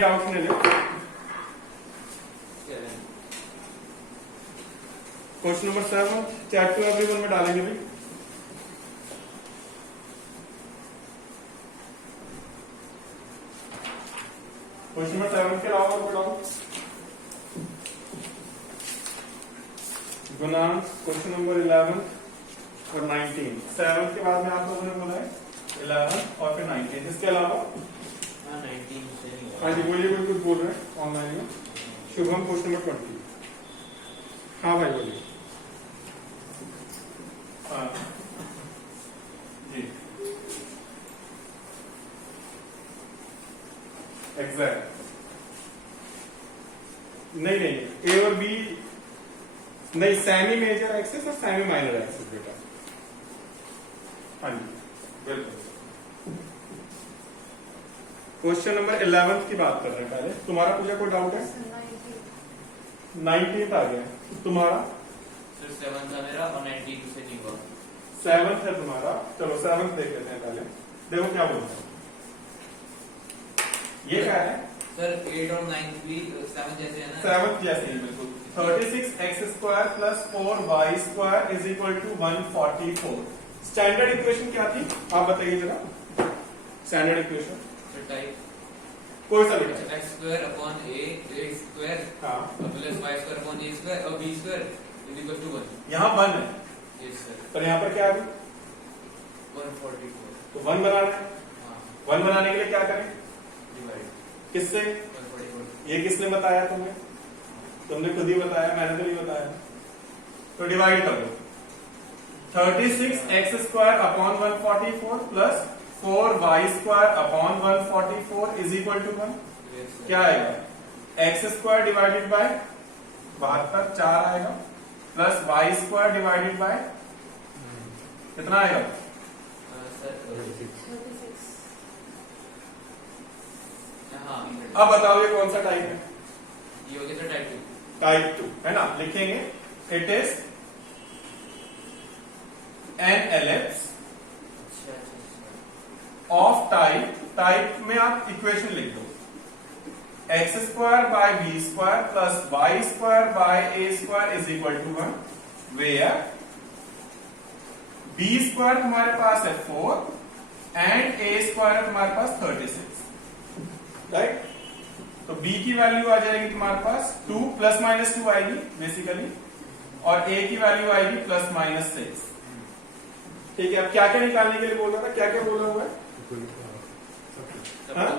Question number 7 chat to everyone में डालेंगे भाई। क्वेश्चन नंबर 7 के अलावा और पढ़ाओ गुणांक। क्वेश्चन नंबर 11 और 19। 7 के बाद में आप लोगों ने बोला है 11 और फिर 19। इसके अलावा 19 से नहीं हाँ जी बोलिए, कोई कुछ बोल रहे हैं ऑनलाइन में। Shubham question number 20। हाँ भाई बोलिए। हाँ जी एग्जैक्ट। नहीं ए और बी नहीं, सेमी मेजर एक्सेस और सेमी माइनर एक्सेस बेटा। हाँ जी बिल्कुल। क्वेश्चन नंबर 11 की बात कर रहे हैं पहले। तुम्हारा पूजा कोई डाउट है? 19th आ गया तुम्हारा। सर 7 था मेरा और 19 से नहीं हुआ। 7th है तुम्हारा। चलो 7th देख लेते हैं पहले। देखो क्या बोलते हैं। ये क्या है? सर 8 और 9 भी 7 जैसे है ना? 7th जैसे ही बिल्कुल। 36x square plus 4y square is equal to 144। Standard equation क्या थी आप बताइए जरा। स्टैंडर्ड इक्वेशन सर टाइप कोई सा भी x square upon a square हाँ plus y square upon a square और b square is equal to 1। यहाँ 1 है यस सर। पर यहाँ पर क्या है? 144। तो 1 बनाना है। हां 1 बनाने के लिए क्या करें? डिवाइड किससे? 144। ये किसने बताया तुम्हें? तुमने खुद ही बताया, मैंने तो नहीं बताया। तो डिवाइड कर दो। 36x square upon 144 plus 4y square upon 144 is equal to 1। क्या आएगा? x स्क्वायर डिवाइडेड बाय 72 4 आएगा plus y square divided by कितना आएगा? सर 36। हां अब बताओ ये कौन सा टाइप है? ये हो गया सर टाइप 2। टाइप 2 है ना। लिखेंगे it is an ellipse of type में आप इक्वेशन लिख दो x square by b square plus y square by a square is equal to 1 where b square तुम्हारे पास है 4 एंड ए स्क्वायर है तुम्हारे पास 36। राइट। तो b की वैल्यू आ जाएगी तुम्हारे पास 2 प्लस माइनस 2 आएगी बेसिकली, और a की वैल्यू आएगी प्लस माइनस 6। ठीक है। अब क्या क्या निकालने के लिए बोल रहा था? क्या क्या बोला हुआ है? हाँ?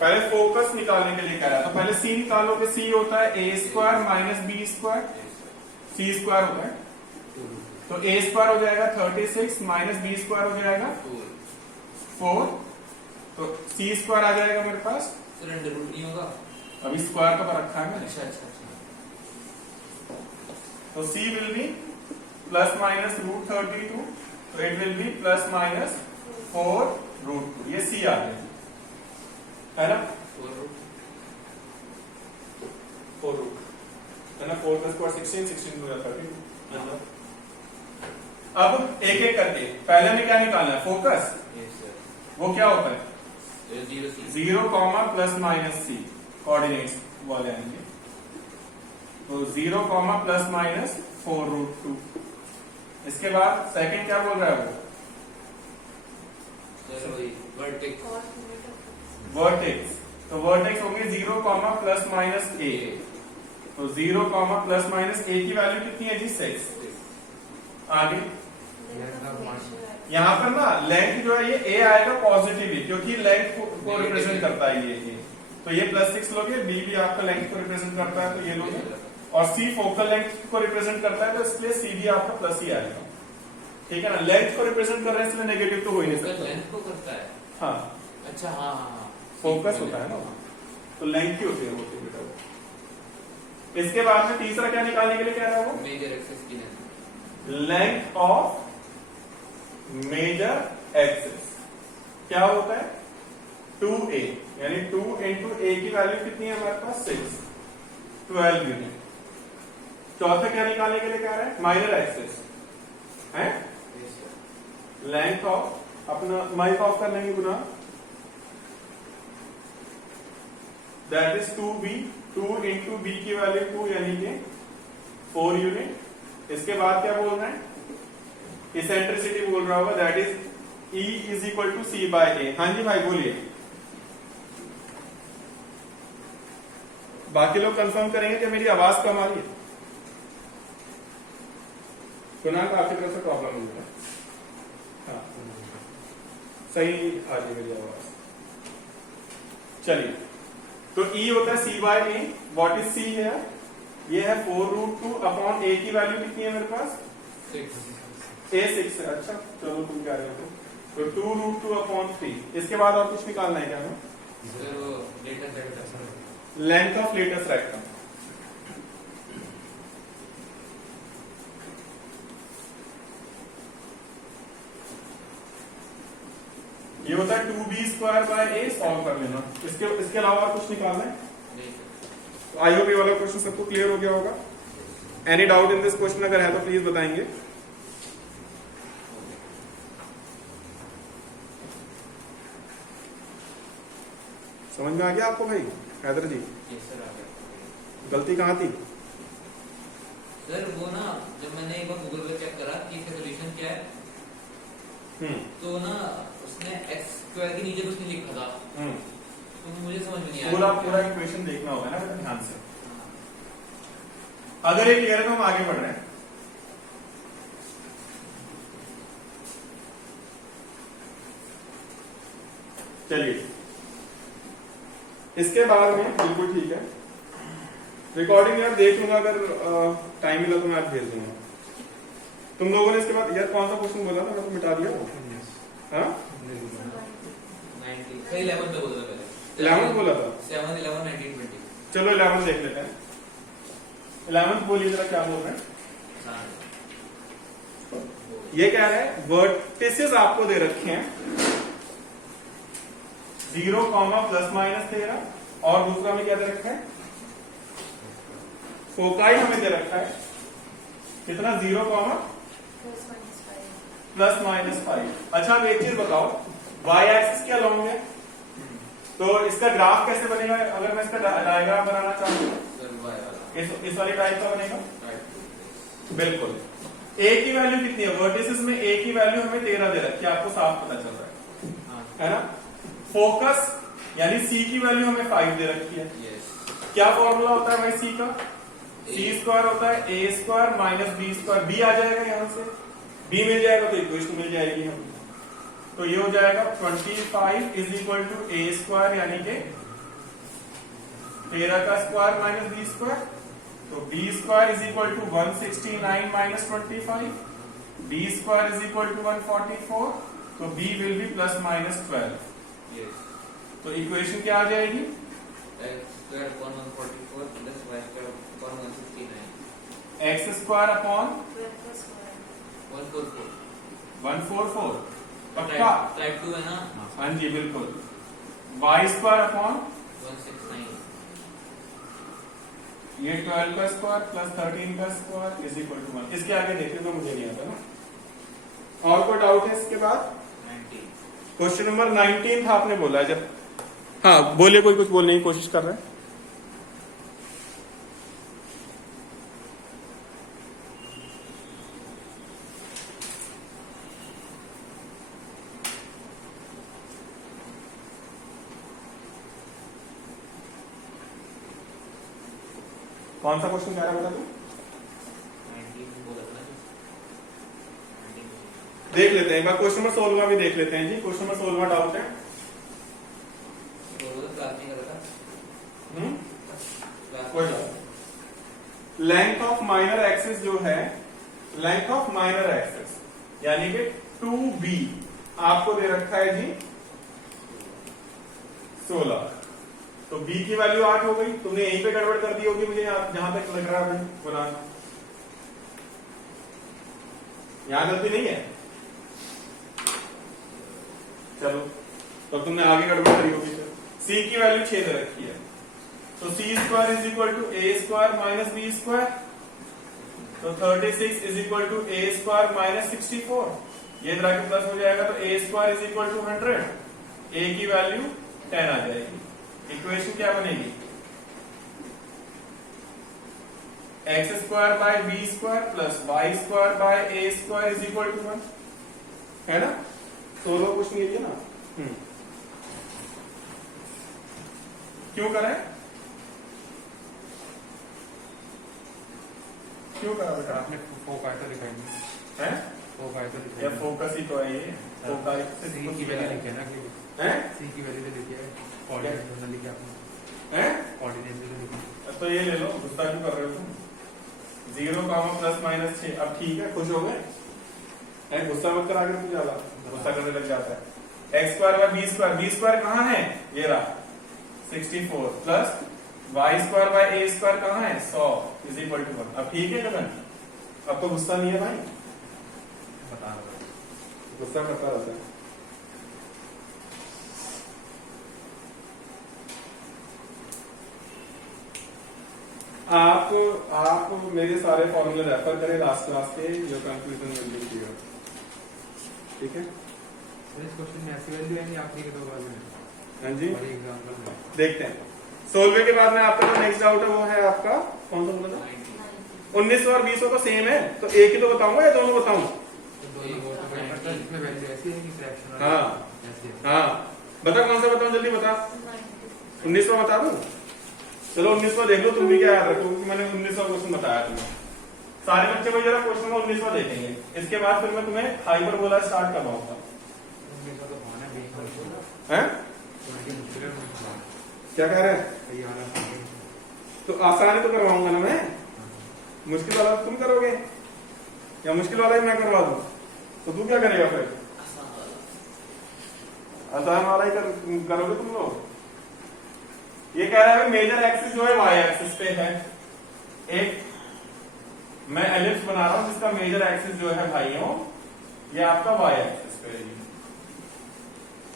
पहले फोकस निकालने के लिए कह रहा था। पहले c निकालोगे। c होता है a square minus b square, c square होता है। तो a स्क्वायर हो जाएगा 36 माइनस बी स्क्वायर हो जाएगा 4। तो c स्क्वायर आ जाएगा मेरे पास। सर अंडर रूट नहीं होगा? अभी स्क्वायर का पर रखा है मैंने। अच्छा अच्छा अच्छा। तो c will be plus minus root 32। तो it will be plus minus 4 root 2। ये c आ गया है ना। 4 रूट 4 रूट है ना। 4 का स्क्वायर 16, 16 हो जाता है। मतलब अब एक एक करके पहले में क्या निकालना है? फोकस। Yes sir. वो क्या होता है? 0 कॉमा प्लस माइनस सी कोऑर्डिनेट्स वाले आएंगे। तो 0 कॉमा प्लस माइनस 4 रूट 2। इसके बाद सेकंड क्या बोल रहा है वो? सर वही वर्टेक्स। वर्टेक्स। तो वर्टेक्स होंगे 0 कॉमा प्लस माइनस ए। तो 0 कॉमा प्लस माइनस ए की वैल्यू कितनी है जी? 6। आगे यहाँ पर ना लेंथ जो है ये a आएगा पॉजिटिव ही, क्योंकि लेंथ को रिप्रेजेंट करता है ये। तो ये प्लस 6 लोगे। b भी आपका लेंथ को रिप्रेजेंट करता है तो ये लोगे, और c फोकल लेंथ को रिप्रेजेंट करता है तो इसलिए c भी आपका प्लस ही आएगा। ठीक है ना। लेंथ को रिप्रेजेंट कर रहे हैं इसलिए नेगेटिव तो हो ही नहीं सकता। लेंथ को करता है? हाँ अच्छा हाँ हाँ हाँ। फोकस होता है ना, तो लेंथ ही होती है बेटा। इसके बाद में तीसरा क्या निकालने के लिए कह रहा है वो? मेजर एक्सेस की लेंथ ऑफ मेजर एक्सेस क्या होता है? 2a, यानी 2 इंटू a की वैल्यू कितनी है हमारे पास? 6, 12 यूनिट। चौथा क्या निकालने के लिए कह रहा है? माइनर एक्सेस है। लेंथ ऑफ अपना माइक ऑफ कर लेंगे गुना that is 2b, 2 into B की वैल्यू 2 यानी कि 4 यूनिट। इसके बाद क्या बोल रहे हैं, इसेंट्रिसिटी बोल रहा होगा, that is E is equal to C by A. हाँ जी भाई बोलिए, बाकी लोग कंफर्म करेंगे कि मेरी आवाज कम आ रही है। सुना आपकी तरफ से प्रॉब्लम नहीं है? हाँ सही आ रही है मेरी आवाज। चलिए, तो E होता है C by A. What is C है? ये है 4√2 अपॉन ए की वैल्यू कितनी है मेरे पास? 6। ए 6 है। अच्छा चलो तुम क्या रहे हो, तो 2√2 अपॉन 3। इसके बाद और कुछ निकालना है क्या हमें? सर वो latus rectum, length of latus rectum. ये होता है 2b² बाय ए। सॉल्व कर लेना। इसके अलावा और कुछ निकालना है? नहीं सर। आई होप ये वाला क्वेश्चन सबको क्लियर हो गया होगा। Any doubt in this question अगर है तो प्लीज बताएंगे। समझ में आ गया आपको भाई हैदर जी? यस सर आ गया। गलती कहाँ थी? सर वो ना जब मैंने एक बार गूगल पे चेक करा कि इसका सोल्यूशन क्या है, तो ना उसने x² के नीचे कुछ नहीं लिखा था, तो मुझे समझ में नहीं आया। पूरा इक्वेशन देखना होगा ना बेटा ध्यान से। अगर ये क्लियर है तो हम आगे बढ़ रहे हैं। चलिए, इसके बाद में बिल्कुल ठीक है। रिकॉर्डिंग यार देख लूंगा, अगर टाइम मिला तो मैं आज भेज दूंगा। तुम लोगों ने इसके बाद यार कौन सा क्वेश्चन बोला था? मैं तो मिटा दिया। हाँ 90 सही 11 तो बोला था पहले। 11 बोला था। 7 11 19 20। चलो 11 देख लेते हैं। 11 बोलिए जरा क्या बोल रहे हैं। ये क्या है? वर्टिसेस आपको दे रखे हैं 0, ±13 और दूसरा में क्या दे रखा है? फोकाई हमें दे रखा है कितना? 0, ±5। अच्छा अब एक चीज बताओ, y एक्सिस क्या लॉन्ग है, तो इसका ग्राफ कैसे बनेगा? अगर मैं इसका डायग्राम बनाना चाहूँ इस वाली टाइप का बनेगा। बिल्कुल। a की वैल्यू कितनी है? वर्टिसेस में a की वैल्यू हमें 13 दे रखी है, आपको साफ पता चल रहा है ना? फोकस यानी c की वैल्यू हमें 5 दे रखी है। क्या फॉर्मूला होता है भाई c का? c² होता है a² -b²। b आ जाएगा यहां से, b मिल जाएगा तो इक्वेशन मिल जाएगी हम। तो ये हो जाएगा 25 इज इक्वल टू a² यानी कि 13² -b²। तो b² is equal to 169 -25। d² is equal to 144। तो b विल बी ±12। तो इक्वेशन क्या आ जाएगी? x² upon 144 plus y² upon 169। x² upon 144 पक्का? टाइप 2 है ना? हाँ जी बिल्कुल। y² upon 169। ये 12 का स्क्वायर प्लस 13 का स्क्वायर इज इक्वल टू 1। इसके आगे देखिए तो मुझे नहीं आता ना। और कोई डाउट है इसके बाद? 19। क्वेश्चन नंबर 19 था आपने बोला है जब। हाँ बोलिए, कोई कुछ बोलने की कोशिश कर रहा है? कौन सा क्वेश्चन कह रहा है बता तू? 19 बोला था ना? देख लेते हैं एक बार, क्वेश्चन नंबर 16 भी देख लेते हैं जी। क्वेश्चन नंबर 16 डाउट है। कोई बात। लेंथ ऑफ माइनर एक्सिस जो है, लेंथ ऑफ माइनर एक्सिस यानी कि 2b आपको दे रखा है जी 16। तो b की वैल्यू 8 हो गई। तुमने यहीं पे गड़बड़ कर दी होगी मुझे जहां तक लग रहा है बनाना। यहां गलती नहीं है? चलो तो तुमने आगे गड़बड़ करी होगी। c की वैल्यू 6 दे रखी है। तो c² is equal to a² -b²। तो 36 इज इक्वल टू a² -64। ये तरह प्लस हो जाएगा तो a² is equal to 100। a की वैल्यू 10 आ जाएगी। इक्वेशन क्या बनेगी? X square by b square plus y square by a square is equal to 1, है ना? सोल्व कुछ नहीं है ना। क्यों करें? क्यों करा बेटा? आपने फोकस तो लिखा नहीं है? फोकस तो लिखा या फोकस ही तो है ये। फोकस से सी कुछ की भी वैल्यू नहीं लिखी है ना कि है? सी की वैल्यू तो लिखी है, कोऑर्डिनेट तो लिखी आपने, हैं? कोऑर्डिनेट तो लिखी। तो ये ले लो, गुस्सा क्यों कर रहे हो तुम? 0, प्लस माइनस 6। अब ठीक है, खुश हो गए? है, गुस्सा मत करा के, ज्यादा गुस्सा करने लग जाता है। X square by b square कहाँ है? ये रहा 64 प्लस y square by a square कहाँ है? 100 इज इक्वल टू 1। अब ठीक है गगन? अब तो गुस्सा नहीं है भाई? बता रहा था, गुस्सा करता रहता है। आप मेरे सारे फॉर्मूले रेफर करें लास्ट क्लास के, जो कंफ्यूजन विल बी क्लियर। ठीक है? इस क्वेश्चन में ऐसी वैल्यू है नहीं आखिरी के दो बार में। हाँ जी, और एग्जांपल में देखते हैं। सोलवे के बाद में आपका जो नेक्स्ट डाउट है वो है आपका कौन सा बोला था? 19 और 20 तो सेम है, तो एक ही तो बताऊंगा या दोनों बताऊं? तो दोनों वो तो वही पता है, इसमें वैल्यू ऐसी है कि फ्रैक्शन हाँ ऐसी है। हाँ, बता कौन सा बताऊं, जल्दी बता। 19वां बता दूं? चलो 19वां देख लो, तुम भी क्या याद रखो, क्योंकि मैंने 19वां क्वेश्चन बताया तुम्हें। सारे बच्चे को जरा क्वेश्चन का 19वां देखेंगे, इसके बाद फिर मैं तुम्हें हाइपरबोला स्टार्ट करवाऊंगा। हैं? क्या कह रहे हैं? तो आसानी तो करवाऊंगा ना मैं, मुश्किल वाला तुम करोगे या मुश्किल वाला ही मैं करवा दूं? तो तू क्या करेगा फिर? आसान वाला ही करोगे तुम लोग। ये कह रहा है मेजर एक्सिस जो है वाई एक्सिस पे है। एक मैं एलिप्स बना रहा हूं जिसका मेजर एक्सिस जो है भाइयों ये आपका वाई एक्सिस पे है।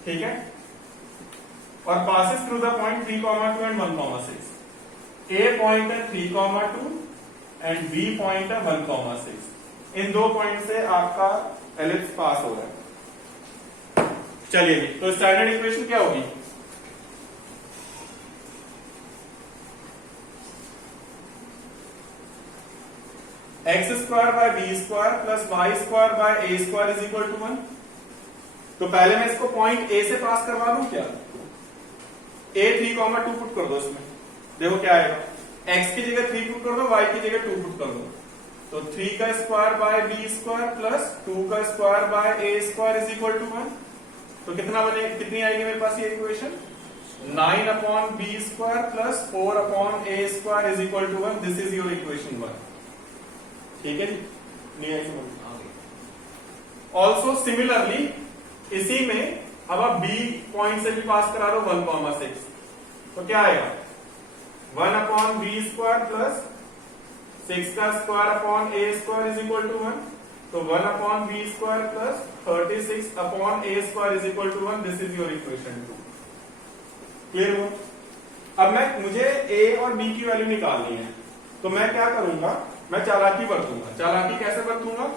ठीक है? और passes through the point 3, 2 and 1, 6। A point है 3, 2 एंड बी पॉइंट है 1, 6। इन दो पॉइंट से आपका एलिप्स पास हो रहा है। चलिए जी, तो स्टैंडर्ड इक्वेशन क्या होगी? X square by b square plus y square by a square is equal to 1। तो पहले मैं इसको पॉइंट ए से पास करवा दूं क्या? ए 3, 2 पुट कर दो इसमें, देखो क्या आएगा। एक्स की जगह 3 पुट कर दो, वाई की जगह 2 पुट कर दो, तो 3 का square by b square plus 2 का square by a square is equal to 1। तो कितना बने, कितनी आएगी मेरे पास ये equation? 9 upon b square plus 4 upon a square is equal to 1। This is your equation 1। ठीक है जी, नहीं आई समझ? ऑल्सो सिमिलरली इसी में अब आप बी पॉइंट से भी पास करा दो 1, 6, तो क्या आएगा? 1 अपॉन बी स्क्वायर प्लस 6 का square upon a square is equal to 1। तो 1 upon b square plus 36 upon a square is equal to 1। This is your equation 2। Clear हो? अब मुझे ए और बी की वैल्यू निकालनी है, तो मैं क्या करूंगा? मैं चालाकी बरतूंगा। चालाकी कैसे बरतूंगा?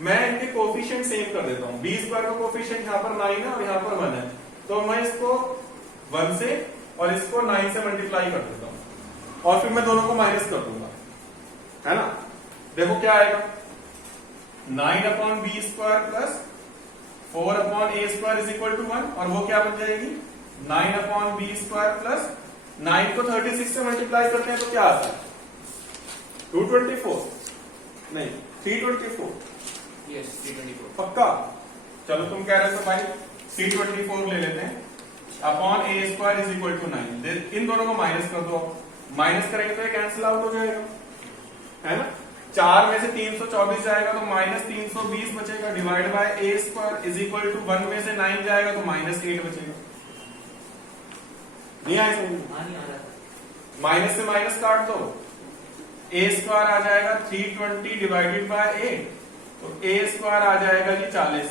मैं इनके कोफिशिएंट सेम कर देता हूं। बी स्क्वायर का कोफिशिएंट यहाँ पर 9 है और यहाँ पर 1 है, तो मैं इसको 1 से और इसको 9 से मल्टीप्लाई कर देता हूं और फिर मैं दोनों को माइनस कर दूंगा, है ना? देखो क्या आएगा? 9 upon b square plus 4 upon a square is equal to 1। और वो क्या बन जाएगी? 9 अपॉन बी स्क्वायर प्लस 9 को 36 से मल्टीप्लाई करते हैं तो क्या आता है? 224 नहीं 324। यस 324 पक्का? चलो तुम कह रहे हो भाई 324 ले लेते हैं। Upon a square is equal to 9। इन दोनों को माइनस कर दो, माइनस करेंगे तो ये कैंसिल आउट हो जाएगा, है ना? 4 में से 324 जाएगा तो माइनस 320 बचेगा, divide by a square is equal to 1 में से 9 जाएगा तो माइनस 8 बचेगा। नहीं आया समझ? नहीं आ रहा। माइनस से माइनस काट दो, ए स्क्वायर आ जाएगा 320 डिवाइडेड बाय 8, तो ए स्क्वायर आ जाएगा जी 40।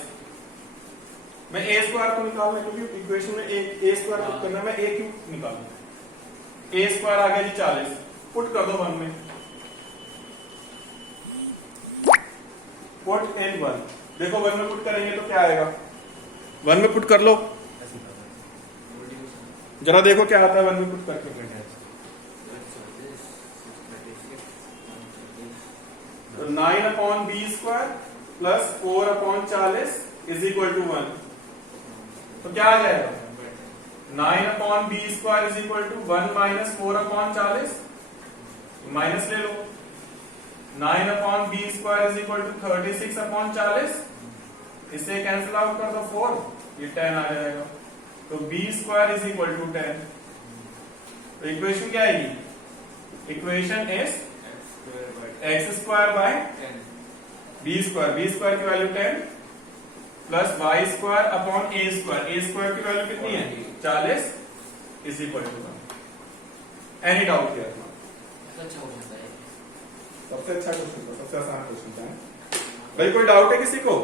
मैं ए स्क्वायर को निकालना, क्योंकि इक्वेशन में ए स्क्वायर पुट करना, मैं ए क्यों निकालूं? ए स्क्वायर आ गया जी 40, पुट कर दो 1 में, पुट इन 1। देखो 1 में पुट करेंगे तो क्या आएगा? 1 में पुट कर लो, जरा देखो क्या आता है 1 में पुट करके। तो 9/b² plus 4/40 is equal to 1। तो क्या आ जाएगा? 9/b² is equal to 1 minus 4/40, minus ले लो। 9/b² इज इक्वल टू 36/40, इससे कैंसिल आउट कर दो 4, ये 10 आ जाएगा। तो b² इज इक्वल टू 10। तो इक्वेशन क्या आएगी? Equation is x² bye b² की value 10 plus y² upon a² की वैल्यू कितनी है? 40 is equal to 1। Any doubt here? अच्छा हो जाता है। सबसे अच्छा क्वेश्चन था, सबसे आसान क्वेश्चन था भाई। कोई डाउट है किसी को?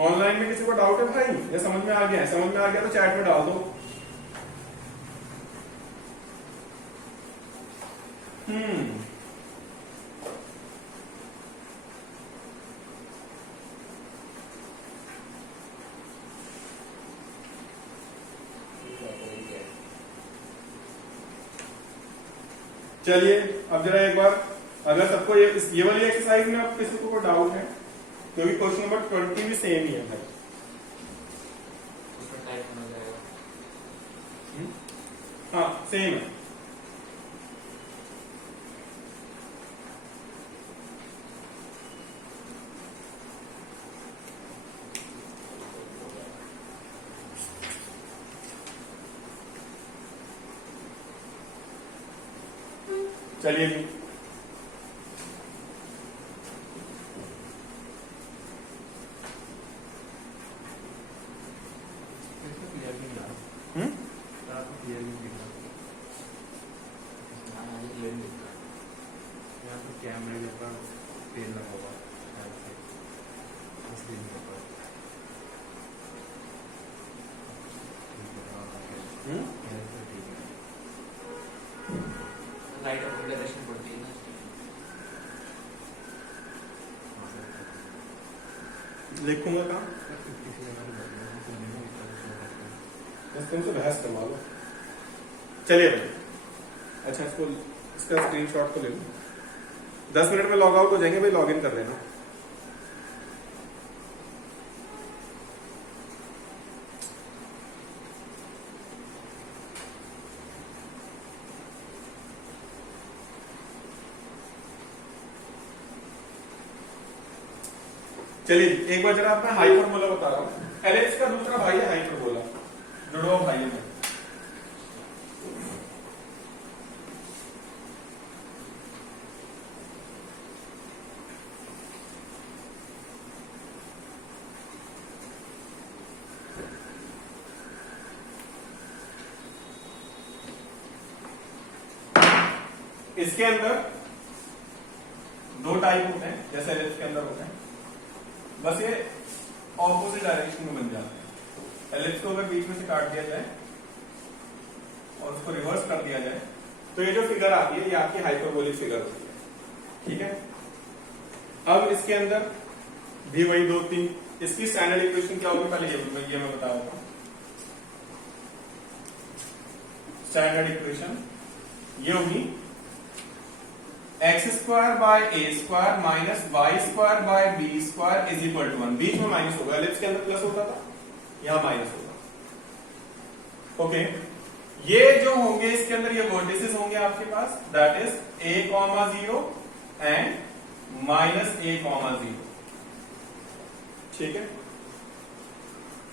ऑनलाइन में किसी को डाउट है भाई? ये समझ में आ गया है? समझ में आ गया तो चैट में डाल दो। चलिए अब जरा एक बार, अगर सबको ये वाली एक्सरसाइज में अब किसी को कोई डाउट है, क्योंकि क्वेश्चन नंबर 20 भी सेम ही है भाई। हाँ सेम है। चलिए जी, कैमरे के ऊपर पेन लगा हुआ स्क्रीन के ऊपर। लाइट ऑफ डायरेक्शन पड़ती है ना। लिखूंगा कहाँ? बस तुमसे बहस करवा लो। चलिए भाई, अच्छा इसको, इसका स्क्रीनशॉट तो ले लो। 10 मिनट में लॉग आउट हो जाएंगे भाई, लॉग इन कर लेना। चलिए एक बार जरा मैं हाइपरबोला बता रहा हूँ। एलेक्स का दूसरा भाई है हाइपरबोला, जुड़वा भाई है। इसके अंदर दो टाइप होते हैं, जैसे एलिप्स के अंदर होते हैं, बस ये ऑपोजिट डायरेक्शन में बन जाते हैं। एलिप्स को अगर बीच में से काट दिया जाए और उसको रिवर्स कर दिया जाए तो ये जो फिगर आती है ये आपकी हाइपरबोलिक फिगर होती है। ठीक है, अब इसके अंदर भी वही 2-3, इसकी स्टैंडर्ड इक्वेशन क्या होगी पहले ये मैं बता देता हूं। स्टैंडर्ड इक्वेशन ये होगी x² by a² minus y² by b² is equal to 1। बीच में माइनस होगा, एलिप्स के अंदर प्लस होता था, यहां माइनस होगा। ओके, ये जो होंगे इसके अंदर ये वर्टिसेस होंगे आपके पास, that is a,0 and -a,0। ठीक है,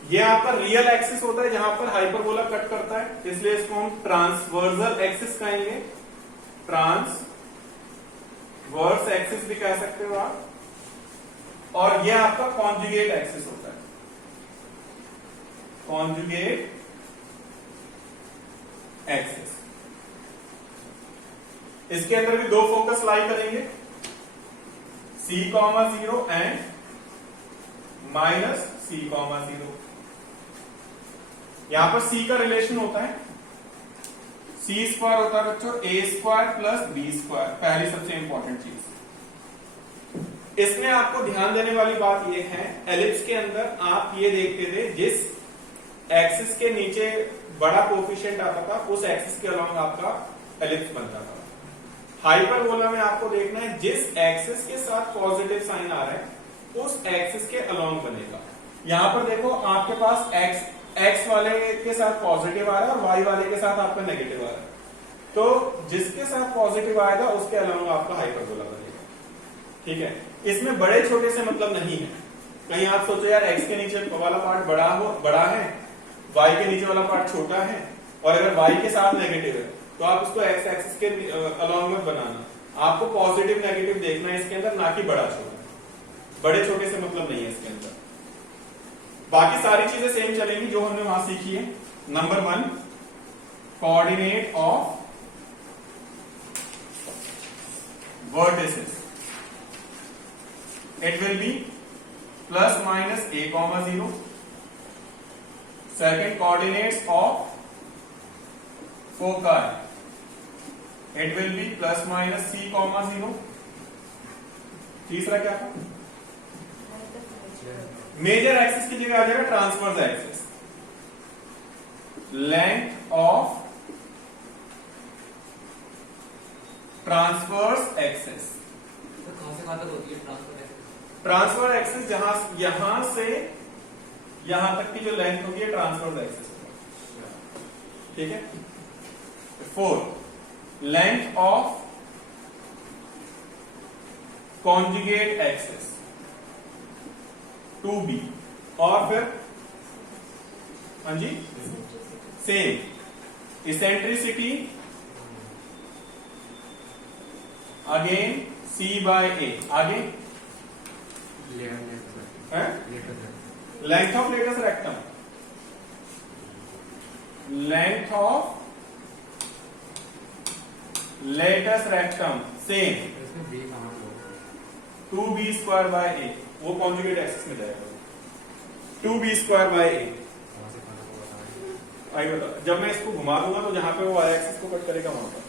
ये आपका रियल एक्सिस होता है जहां पर हाइपरबोला कट करता है, इसलिए इसको हम ट्रांसवर्सल एक्सिस कहेंगे, ट्रांसवर्स एक्सिस भी कह सकते हो आप। और ये आपका कॉन्जुगेट एक्सिस होता है, कॉन्जुगेट एक्सिस। इसके अंदर भी दो फोकस लाई करेंगे, c,0 एंड -c,0। यहां पर c का रिलेशन होता है, c² होता है बच्चों a² प्लस b²। पहली सबसे इंपॉर्टेंट चीज, इसमें आपको ध्यान देने वाली बात यह है, एलिप्स के अंदर आप ये देखते थे जिस एक्सिस के नीचे बड़ा कोफिशिएंट आता था उस एक्सिस के अलॉन्ग आपका एलिप्स बनता था। हाइपरबोला में आपको देखना है जिस एक्सिस के साथ पॉजिटिव साइन आ रहा है उस एक्सिस के अलॉन्ग बनेगा। यहां पर देखो आपके पास एक्स वाले के साथ पॉजिटिव आ रहा है और वाई वाले के साथ आपका नेगेटिव आ रहा है, तो जिसके साथ पॉजिटिव आएगा उसके अलॉन्ग आपका हाइपरबोला बनेगा। ठीक है, इसमें बड़े छोटे से मतलब नहीं है। कहीं आप सोचो यार एक्स के नीचे वाला पार्ट बड़ा है, वाई के नीचे वाला पार्ट छोटा है, और अगर वाई के साथ नेगेटिव है तो आप उसको एक्स एक्सिस के अलॉन्ग में बनाना। आपको पॉजिटिव नेगेटिव देखना है इसके अंदर, ना कि बड़ा छोटा। बड़े छोटे से मतलब नहीं है इसके अंदर। बाकी सारी चीजें सेम चलेंगी जो हमने वहां सीखी है। Number 1, coordinate of vertices. It will be plus minus a comma 0. Second, coordinates of foci. It will be plus minus c comma 0. तीसरा क्या था? मेजर एक्सिस की जगह आ जाएगा transverse axis. Length of transverse axis. तो कहां से कहां तक होती है ट्रांसफर एक्सिस? ट्रांसफर एक्सिस यहां से यहां तक की जो लेंथ होगी है ट्रांसवर्स एक्सिस। ठीक है। 4, length of conjugate axis 2b। और फिर हाँ जी same eccentricity again c by a। आगे length of latus rectum, length of latus rectum same 2b square by a। वो कॉन्जुगेट एक्सिस में जाएगा 2b स्क्वायर बाय a। आई बता, जब मैं इसको घुमा दूंगा तो जहां पे वो y एक्सिस को कट करेगा वहां पर।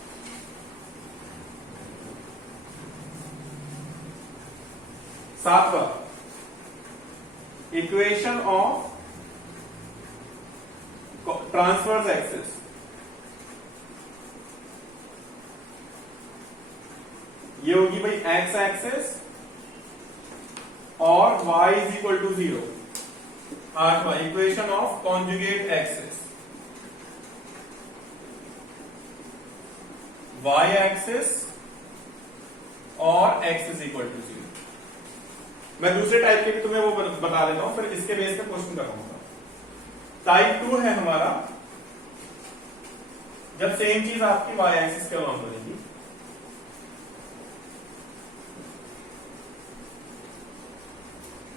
सातवां, इक्वेशन ऑफ ट्रांसवर्स एक्सिस। ये होगी भाई एक्स एक्सिस और y इज इक्वल टू 0। 8वां, equation of conjugate axis. y axis और x इज इक्वल टू 0। मैं दूसरे टाइप के भी तुम्हें वो बता देता हूं, फिर इसके बेस पे क्वेश्चन कराऊंगा। टाइप 2 है हमारा, जब सेम चीज आपकी y एक्सिस के अलॉन्ग बनेगी।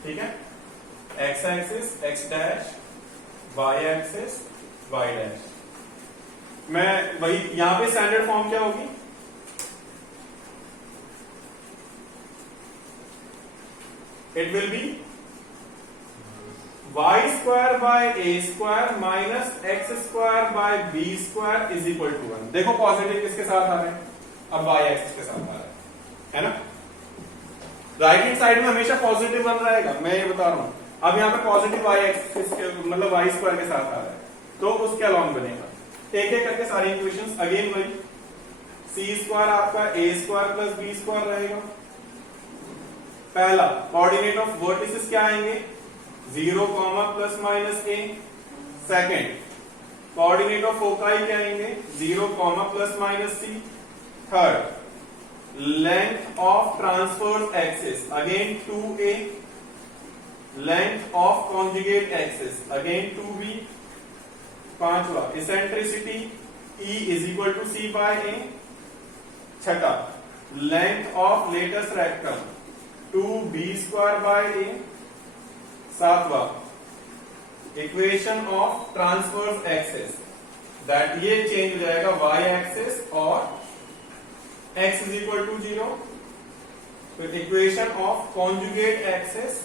ठीक है, x axis x dash, y axis y dash. मैं वही यहां पे स्टैंडर्ड फॉर्म क्या होगी? It will be y square by a square minus x square by b square is equal to 1। देखो पॉजिटिव किसके साथ आ रहे हैं? अब y एक्सिस के साथ आ रहा है ना? राइट हैंड साइड में हमेशा पॉजिटिव बन रहेगा, मैं ये बता रहा हूं। अब यहाँ पे पॉजिटिव y एक्सिस मतलब y स्क्वायर के साथ आ रहा है, तो उसके अलॉन्ग बनेगा। एक एक करके सारी इक्वेशंस अगेन वही, c स्क्वायर आपका a square plus b square रहेगा। पहला, कोऑर्डिनेट ऑफ वर्टिसेस क्या आएंगे? 0, plus minus a। Second, coordinate of foci क्या आएंगे? 0, plus minus c। Third, length of transverse axis again 2a। Length of conjugate axis again 2b। पांचवा, eccentricity E is equal to c by a। छठा, length of latus rectum 2b square by a। सातवां, equation of transverse axis, that ये change हो जाएगा y axis और x is equal to 0। फिर equation of conjugate axis,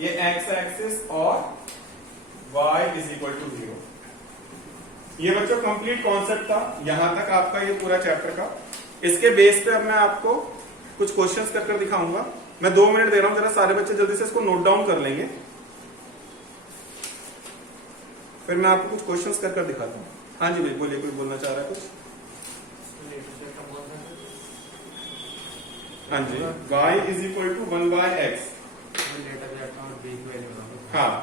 ये x axis और y is equal to 0। ये बच्चों कंप्लीट कॉन्सेप्ट था, यहां तक आपका ये पूरा चैप्टर का। इसके बेस पे अब मैं आपको कुछ क्वेश्चंस कर दिखाऊंगा। मैं 2 मिनट दे रहा हूं, जरा सारे बच्चे जल्दी से इसको नोट डाउन कर लेंगे, फिर मैं आपको कुछ क्वेश्चंस कर दिखाता हूं। हाँ जी भाई बोलिए, कोई बोलना चाह रहा है कुछ? हाँ जी, y is equal to 1/x। डेटा जाता हूँ बी की वैल्यू बताओ। हाँ,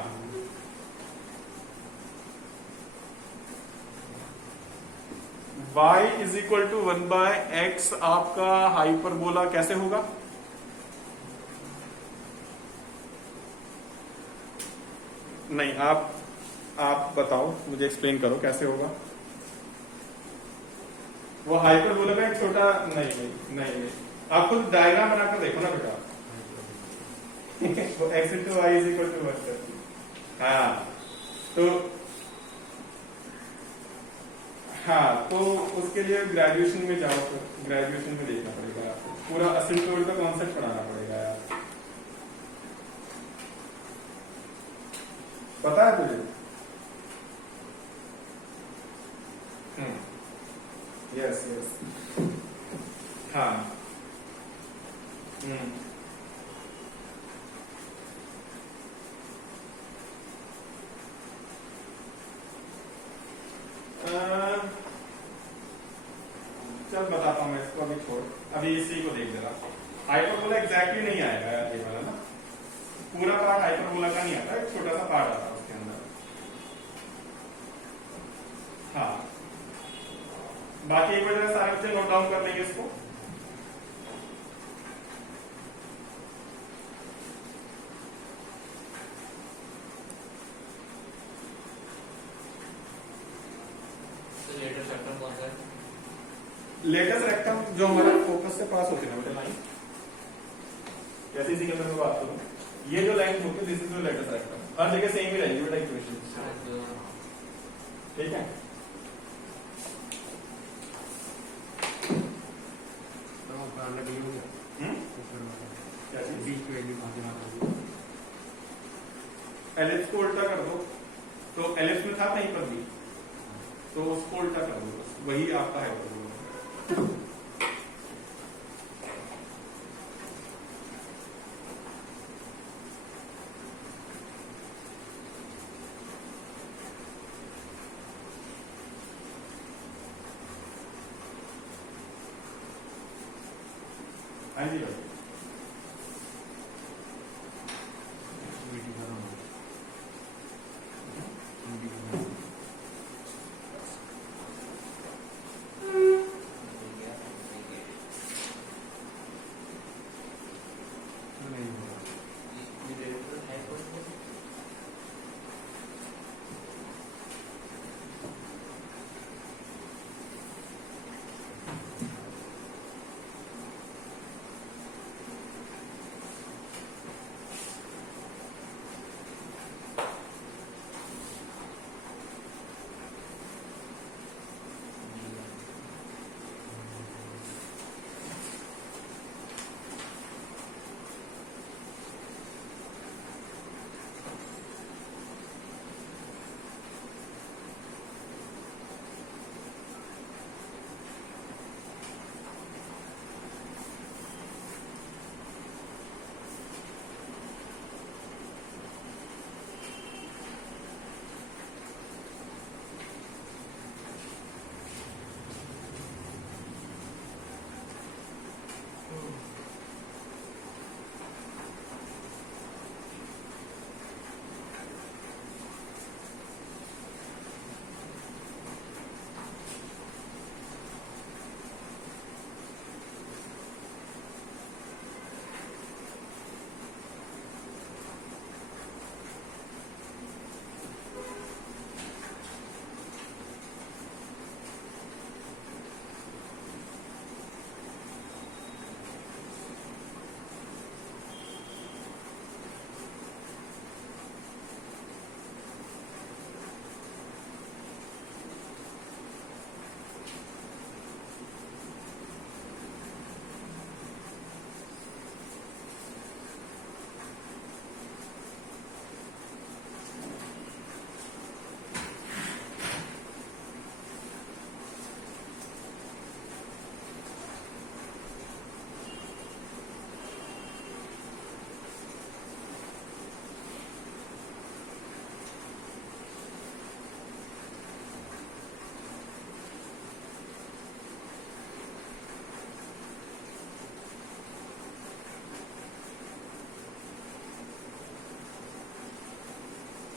y is equal to 1/x आपका हाइपरबोला कैसे होगा? नहीं, आप बताओ, मुझे एक्सप्लेन करो कैसे होगा वो हाइपरबोला का एक छोटा। नहीं, आप खुद डायग्राम बनाकर देखो ना बेटा। तो x into y is equal to 1। हाँ, तो उसके लिए ग्रेजुएशन में जाओ, तो ग्रेजुएशन में देखना पड़ेगा आपको, पूरा असिम्प्टोट का कॉन्सेप्ट पढ़ाना पड़ेगा यार। पता है तुझे? यस। हाँ। चल बताता हूँ मैं इसको, अभी छोड़, अभी इसी को देख जरा। हाइपरबोला एग्जैक्टली नहीं आएगा यार, ये वाला ना पूरा पार्ट हाइपरबोला का नहीं आता, एक छोटा सा पार्ट आता है उसके अंदर। हाँ, बाकी एक बार सारे बच्चे नोट डाउन कर लेंगे इसको। लेटेस्ट रेक्टम जो हमारा फोकस से पास होती है ना बेटा लाइन, जैसे इसी के अंदर मैं बात करूं, ये जो लाइन होती है this is the latus rectum, हर जगह सेम ही रहेगी बेटा इक्वेशन। ठीक है, एलिप्स को उल्टा कर दो, तो एलिप्स में था कहीं पर भी, तो उसको उल्टा कर दो, बस वही आपका है। हाँ जी भाई,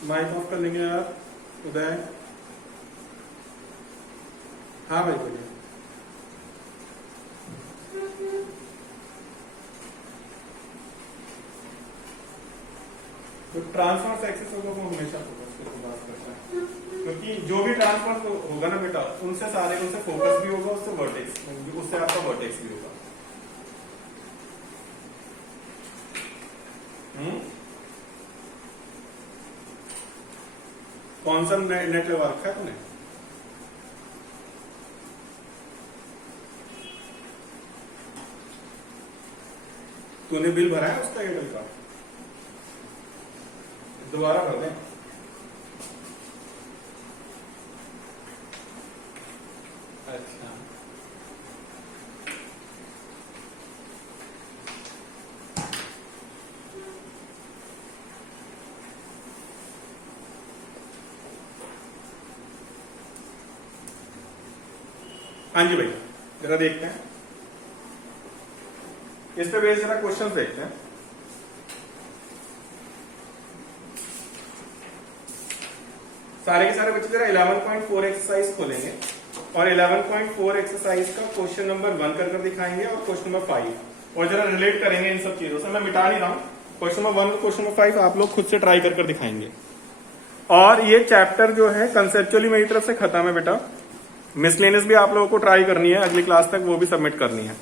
माइक ऑफ कर लेंगे यार उदय। हाँ भाई बोलिए। तो ट्रांसफर एक्सेस होगा वो हमेशा फोकस को बात करता है, क्योंकि जो भी ट्रांसफर होगा ना बेटा उनसे फोकस भी होगा, उससे वर्टेक्स, उससे आपका वर्टेक्स भी होगा। कौन सा नेट लगा रखा है तुमने? तूने बिल भरा है उसका एयरटेल का? दोबारा भर दें। अच्छा हाँ जी भाई, जरा देखते हैं इस पे बेस, जरा क्वेश्चंस देखते हैं। सारे के सारे बच्चे जरा 11.4 एक्सरसाइज खोलेंगे और 11.4 एक्सरसाइज का क्वेश्चन नंबर 1 कर दिखाएंगे और क्वेश्चन नंबर 5, और जरा रिलेट करेंगे इन सब चीजों से। मैं मिटा नहीं रहा हूं, क्वेश्चन नंबर 1 क्वेश्चन नंबर 5 आप लोग खुद से ट्राई कर दिखाएंगे। और ये चैप्टर जो है कंसेप्चुअली मेरी तरफ से खत्म है बेटा। मिसलेनियस भी आप लोगों को ट्राई करनी है, अगली क्लास तक वो भी सबमिट करनी है।